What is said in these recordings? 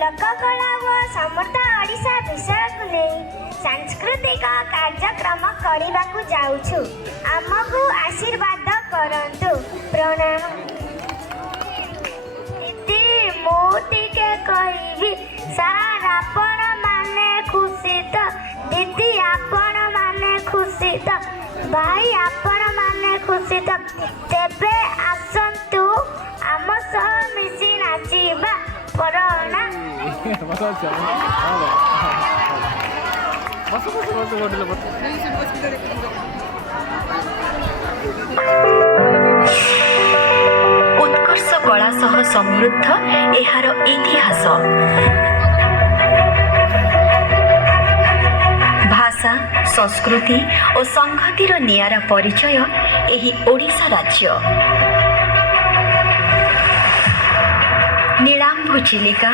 ଲୋକକଳା ଓ ସମୃଦ୍ଧ ଓଡ଼ିଶା ବିଷୟକୁ ନେଇ ସାଂସ୍କୃତିକ କାର୍ଯ୍ୟକ୍ରମ କରିବାକୁ ଯାଉଛୁ। ଆମକୁ ଆଶୀର୍ବାଦ କରନ୍ତୁ। ପ୍ରଣାମ। ଦିଦି ମୁଁ ଟିକେ କହିବି। ସାର୍ ଆପଣ ମାନେ ଖୁସି ତ? ଦିଦି ଆପଣ ମାନେ ଖୁସି ତ? ଭାଇ ଆପଣ ମାନେ ଖୁସି ତ? ତେବେ ଆସନ୍ତୁ ଆମ ସହ ମିଶି ନାଚିବା। ପ୍ରଣାମ। उत्कर्ष कला सह समृद्ध एहार इतिहास भाषा संस्कृति और संहतिर नियारा परिचय एही ओडिशा राज्य। नीलांबु चिलिका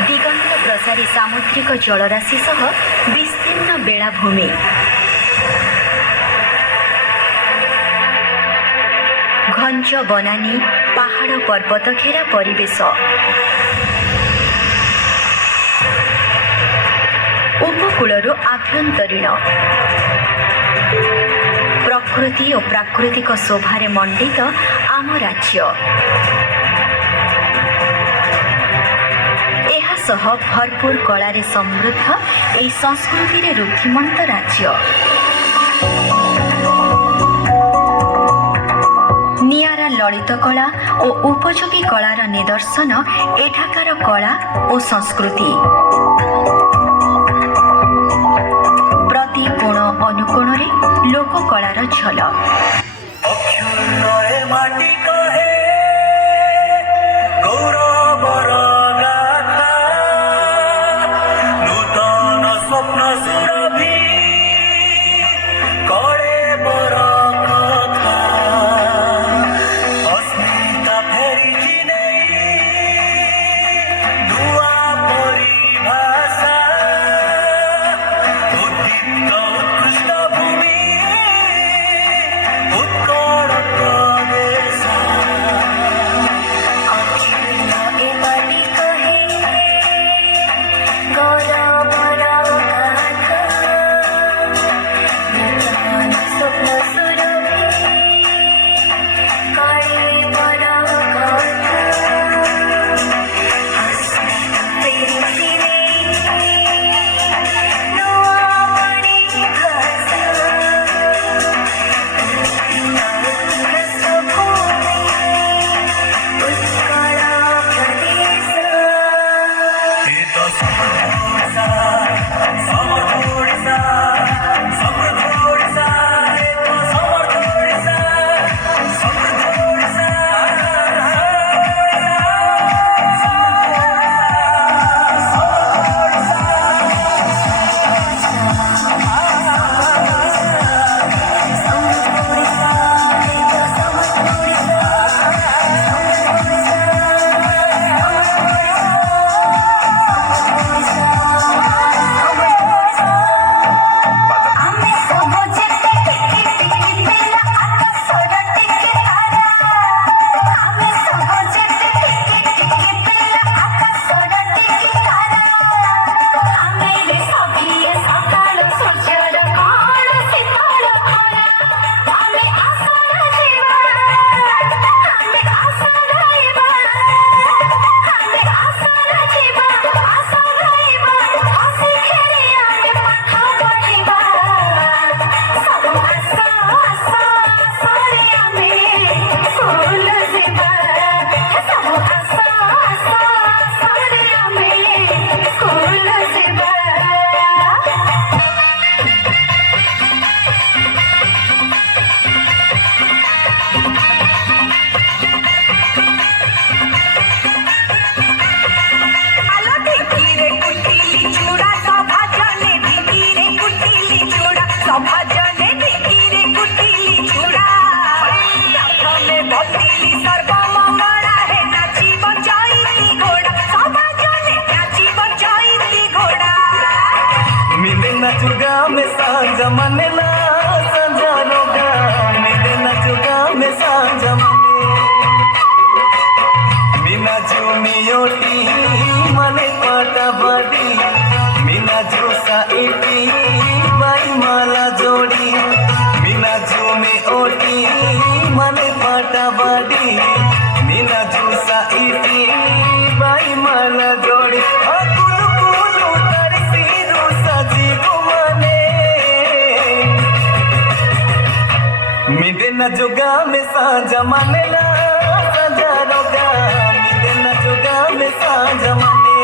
दिगंत प्रसारी सामुद्रिक जलराशि सह विस्तीर्ण बेलाभूमि घंच बनानी पहाड़ पर्वत घेरा परिवेश उपकूलरू आभ्यंतरीण प्रकृति और प्राकृतिक शोभारे मंडित आम राज्य। सह भरपूर कलारे समृद्ध ए संस्कृति रे रुचिमंत राज्य। नियारा ललित कला और उपयोगी कलार निदर्शन एठाकार कला और संस्कृति। प्रति कोण अनुकोण रे लोक कलार झलक। न जोगा में साझा मानेला सजा रोगा मिले न जोगा में साझा माने